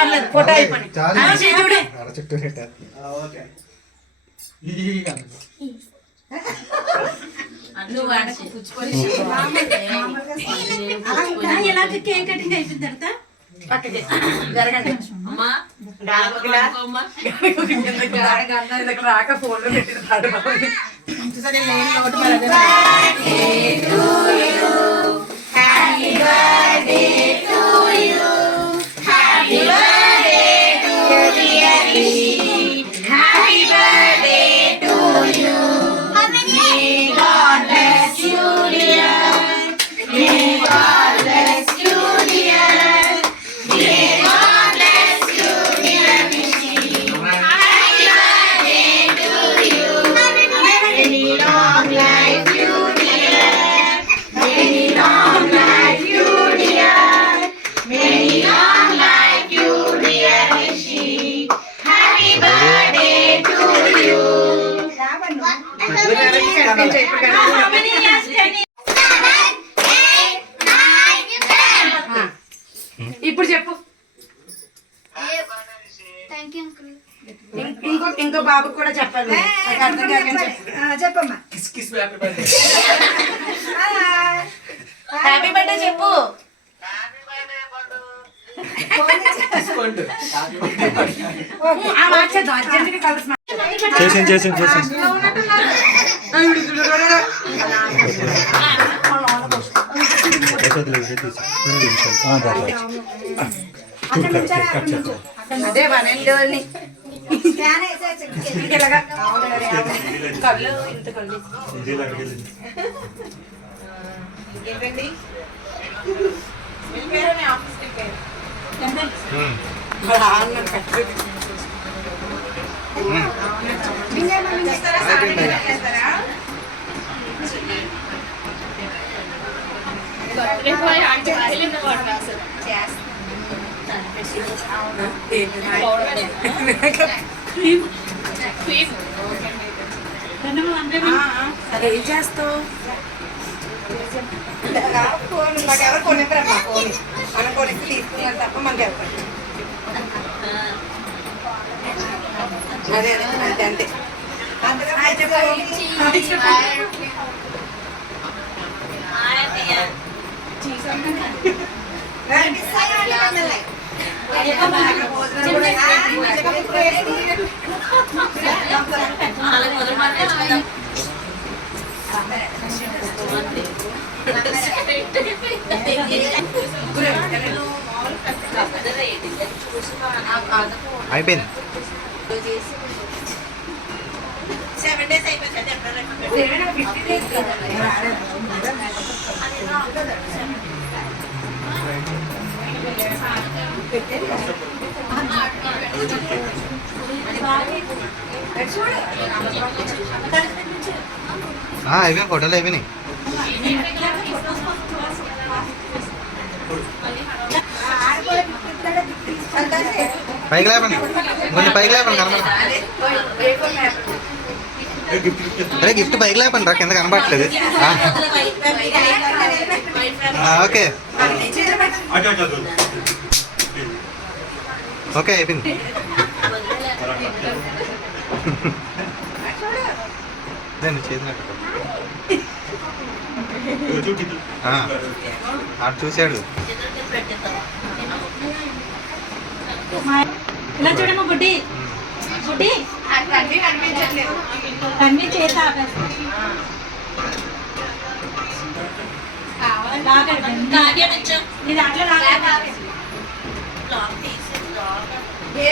పర్లేదు ఫోటో అయిపోయి చూడే నువ్వు ఎలా కేక్ కటింగ్ అయిపోయిన తర్వాత పక్కకి జరగండి అమ్మా రాక ఫోన్ లో పెట్టిన ఇప్పుడు చెప్పు ఇంకో బాబు కూడా చెప్పాలి చెప్పమ్మా హ్యాపీ బర్త్డే చెప్పు చేసి అదే వనండి కళ్ళు ఇంత కళ్ళు ఇంకేంటండి ఆఫీస్కి ఏం చేస్తావు మాకు ఎవరు కొనివ్వరమ్మా ఫోన్ మనం కొనిస్తే తీసుకున్నారు తప్ప మనకి ఎవరు అదే అదే అంతే అయిపోయింది 7 days అయిపోయింది అయిపోయి ఫోటోలు అయిపోయినాయి పైకి లేపండి కొంచెం పైకి లేపండి కనబడ అరే గిఫ్ట్ పైకి లేపండి రా కింద కనబడట్లేదు ఓకే ఓకే అయిపోయింది చేసినట్టు ఆడు చూశాడు ఇలా చూడమ్మా బుడ్డి బుడ్డి అన్ని చేత ఏ